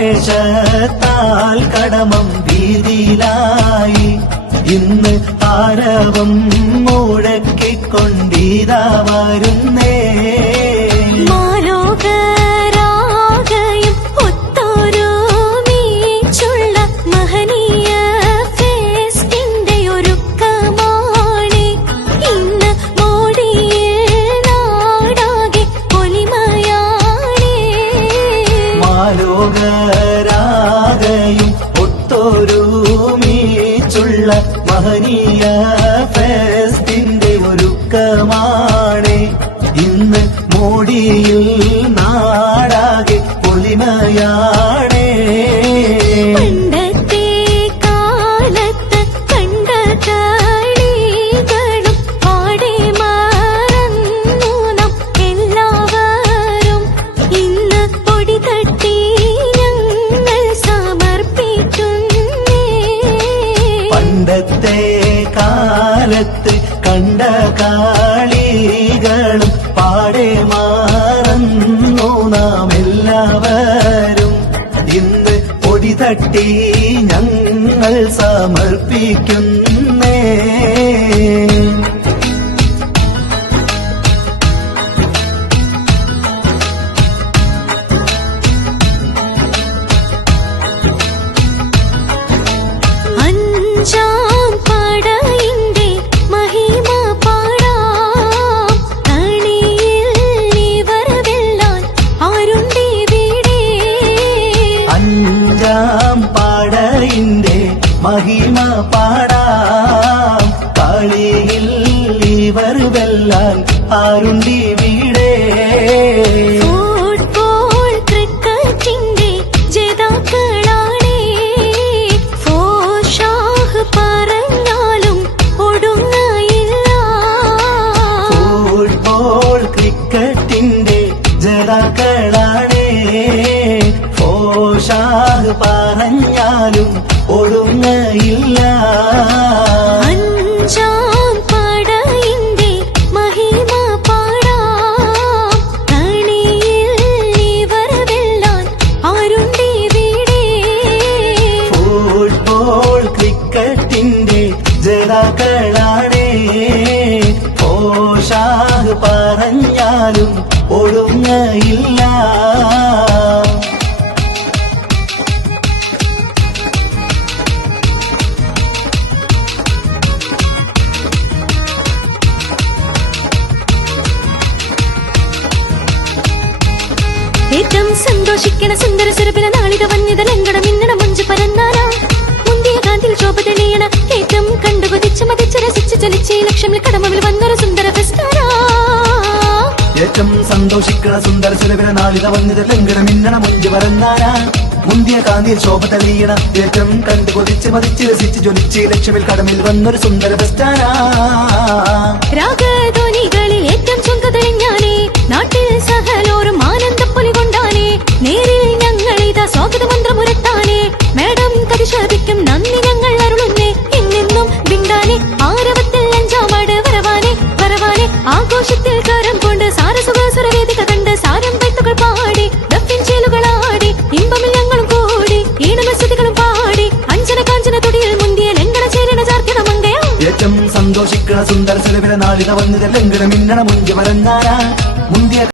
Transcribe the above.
ആവേശത്താൽ കടമം വീതിയിലായി ഇന്ന് ആരവം മുഴക്കിക്കൊണ്ടിതാ വരുന്നേ ലോകരാഗയും ഒത്തൊരുമിച്ചുള്ള മഹനീയ ഫെസ്റ്റിന്റെ ഒരുക്കമാണ് ഇന്ന് മോടിയിൽ നാടാകെ പൊലിമയാണ് പണ്ടത്തെ കാലത്ത് കണ്ട കാളികളും പാടെ മാറുന്നു നാം എല്ലാവരും ഇന്ന് പൊടി തട്ടി ഞങ്ങൾ സമർപ്പിക്കുന്നേ പാടയിന്റെ മഹിമ പാടാം കളിയിൽ ഇവർ വെല്ലാൻ ആരുണ്ടി വീടേ ഫുട്ബോൾ ക്രിക്കറ്റിന്റെ ജേതാക്കളാണേ ഫോഷാഹ് പറഞ്ഞാലും ഒടുങ്ങയില്ല ഫുട്ബോൾ ക്രിക്കറ്റിന്റെ ജേതാക്കളാണേ ഷാഹ് പറഞ്ഞാലും ഒടുങ്ങയില്ല അഞ്ചാം പടയിന്റെ മഹിമ പാടാം കളിയിൽ ഇവർ വെല്ലാൻ ആരുണ്ടി വീടേ ഫുട്ബോൾ ക്രിക്കറ്റിന്റെ ജേതാക്കളാണേ ഷാഹ് പറഞ്ഞാലും ഒടുങ്ങയില്ല ഏറ്റവും സന്തോഷിക്കണ സുന്ദര സുരഭില നാളിക വന്യത ലങ്കട മിന്നണ മഞ്ചു പരന്നാനാ മുന്തിയ കാന്തിൽ ശോഭ തെളിയണ ഏറ്റവും കണ്ടുകൊതിച്ച് മതിച്ച് രസിച്ച് ചലിച്ച് ലക്ഷമിൽ കടമമിൽ വന്നൊരു സുന്ദര ഫെസ്റ്റാനാ ഏറ്റവും സന്തോഷിക്കണ സുന്ദര സുരഭില നാളിക വന്യത ലങ്കട മിന്നണ മഞ്ചു പരന്നാനാ മുന്തിയ കാന്തിയിൽ ശോഭ തെളിയണ ഏറ്റവും കണ്ടുകൊതിച്ച് മതിച്ച് രസിച്ച് ജ്വലിച്ച് ലക്ഷമിൽ കടമിൽ വന്നൊരു സുന്ദര ഫെസ്റ്റാനാ രാഗധ്വനികളിൽ ഏറ്റവും ചുങ്ക തെളിഞ്ഞാനേ നാട്ടിൽ സഹലോരും ആനന്ദപ്പൊലി കൊണ്ടാനേ നേരിൽ ഞങ്ങൾ ഇതാ സ്വാഗത മന്ത്രമുരത്താനേ മേഡം കതിശാപിക്കും നന്ദി ഞങ്ങൾ അരുളുന്നേ ഇന്നെന്നും ബിണ്ടാനെ ആരവത്തിൽ അഞ്ചാമാട് വരവാനെ വരവാനെ ആഘോഷത്തിൽ കരം കൊണ്ട് സാരസുഖസുരവേദിക കണ്ട് സാരം പെത്തുകൾ പാടി ദഫിൻ ചേലുകളാടി ഇമ്പമിൽ ഞങ്ങളും കൂടി ഈണമസ്തുതികളും പാടി അഞ്ചന കാഞ്ചന തുടിയിൽ മുന്തിയ ലങ്കട ചേരണ ചാർത്തിട മങ്കയാ ഏറ്റവും സന്തോഷിക്കണ സുന്ദര സുരഭില നാളിത വന്നിത ലങ്കട മിന്നണ മുഞ്ചു പരന്നാനാ മുന്തിയ